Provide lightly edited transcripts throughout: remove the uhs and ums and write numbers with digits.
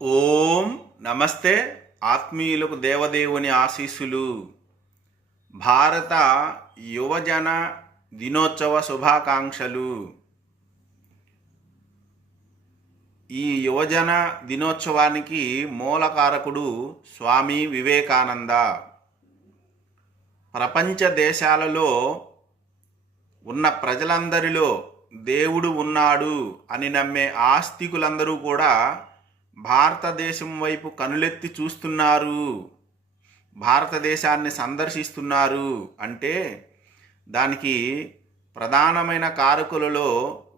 ఓం నమస్తే. ఆత్మీయులకు దేవదేవుని ఆశీస్సులు. భారత యువజన దినోత్సవ శుభాకాంక్షలు. ఈ యువజన దినోత్సవానికి మూలకారకుడు స్వామి వివేకానంద. ప్రపంచ దేశాలలో ఉన్న ప్రజలందరిలో దేవుడు ఉన్నాడు అని నమ్మే ఆస్తికులందరూ కూడా భారతదేశం వైపు కనులెత్తి చూస్తున్నారు, భారతదేశాన్ని సందర్శిస్తున్నారు. అంటే దానికి ప్రధానమైన కారకులలో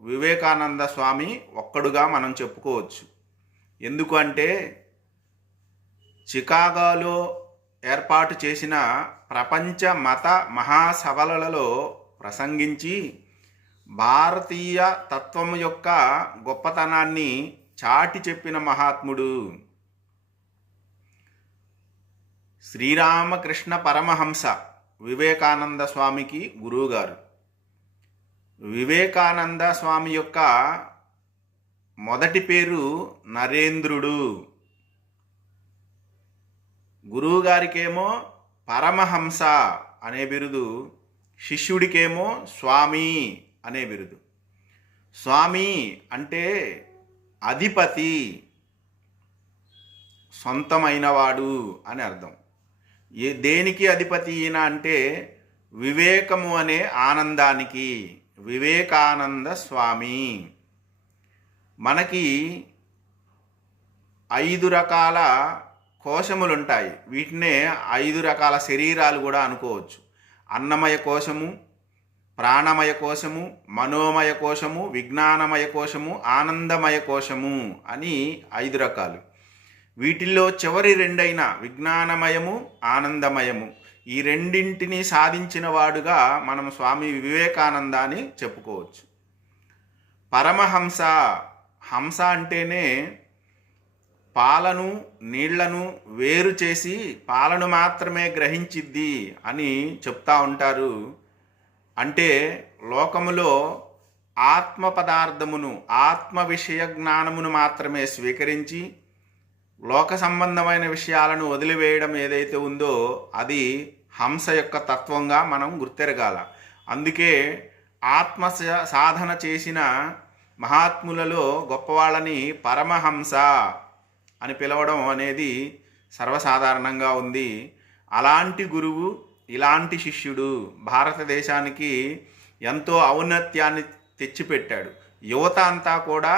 వివేకానంద స్వామి ఒక్కడుగా మనం చెప్పుకోవచ్చు. ఎందుకంటే చికాగోలో ఏర్పాటు చేసిన ప్రపంచ మత మహాసభలలో ప్రసంగించి భారతీయ తత్వం యొక్క గొప్పతనాన్ని చాటి చెప్పిన మహాత్ముడు. శ్రీరామకృష్ణ పరమహంస వివేకానంద స్వామికి గురువుగారు. వివేకానంద స్వామి యొక్క మొదటి పేరు నరేంద్రుడు. గురువుగారికేమో పరమహంస అనే బిరుదు, శిష్యుడికేమో స్వామి అనే బిరుదు. స్వామి అంటే అధిపతి, సొంతమైనవాడు అని అర్థం. దేనికి అధిపతి ఈయన అంటే వివేకము అనే ఆనందానికి. వివేకానంద స్వామి. మనకి 5 రకాల కోశములుంటాయి. వీటినే 5 రకాల శరీరాలు కూడా అనుకోవచ్చు. అన్నమయ కోశము, ప్రాణమయ కోశము, మనోమయ కోశము, విజ్ఞానమయ కోశము, ఆనందమయ కోశము అని 5 రకాలు. వీటిల్లో చివరి రెండైన విజ్ఞానమయము, ఆనందమయము, ఈ రెండింటిని సాధించిన వాడుగా మనం స్వామి వివేకానందాన్ని చెప్పుకోవచ్చు. పరమహంస. హంస అంటేనే పాలను నీళ్లను వేరు చేసి పాలను మాత్రమే గ్రహించిద్ది అని చెప్తా ఉంటారు. అంటే లోకములో ఆత్మ పదార్థమును, ఆత్మ విషయ జ్ఞానమును మాత్రమే స్వీకరించి లోక సంబంధమైన విషయాలను వదిలివేయడం ఏదైతే ఉందో అది హంస యొక్క తత్వంగా మనం గుర్తెరగాల. అందుకే ఆత్మ సాధన చేసిన మహాత్ములలో గొప్పవాళ్ళని పరమహంస అని పిలవడం అనేది సర్వసాధారణంగా ఉంది. అలాంటి గురువు, ఇలాంటి శిష్యుడు భారతదేశానికి ఎంతో ఔన్నత్యాన్ని తెచ్చిపెట్టాడు. యువత అంతా కూడా